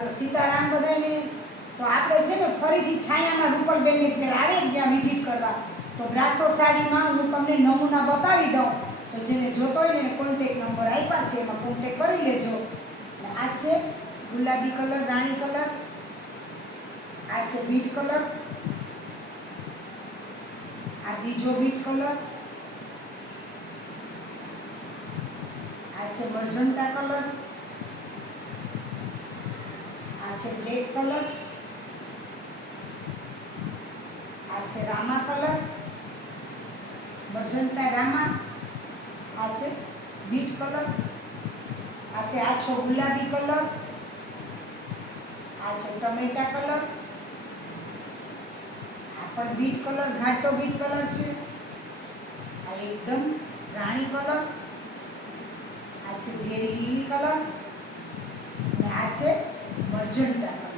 સીતારાम બધાને તો આપણે છે ને ફરીથી છાયામાં રૂપલબેનને ઘેર આવી ગયા વિઝિટ કરવા. તો બ્રાસો સાડીમાં હું તમને નમૂના બતાવી દઉં. તો જેને જોતો હોય ને કોન્ટેક નંબર આપ્યા છે, એમાં કોન્ટેક કરી લેજો. આ છે ગુલાબી કલર, રાણી કલર, આ છે બીટ કલર, આ બીજો બીટ કલર, આ છે મજંટા કલર, આ છે બ્લેક કલર, આ છે રામા કલર, મજંટા રામા, આ છે બીટ કલર, આ છે આછો ગુલાબી કલર, આ છે ટમેટા કલર, આ પણ બીટ કલર, ઘાટો બીટ કલર છે, આ એકદમ રાણી કલર, આ છે ઝેરી લીલી કલર, અને આ છે મજંટા કલર.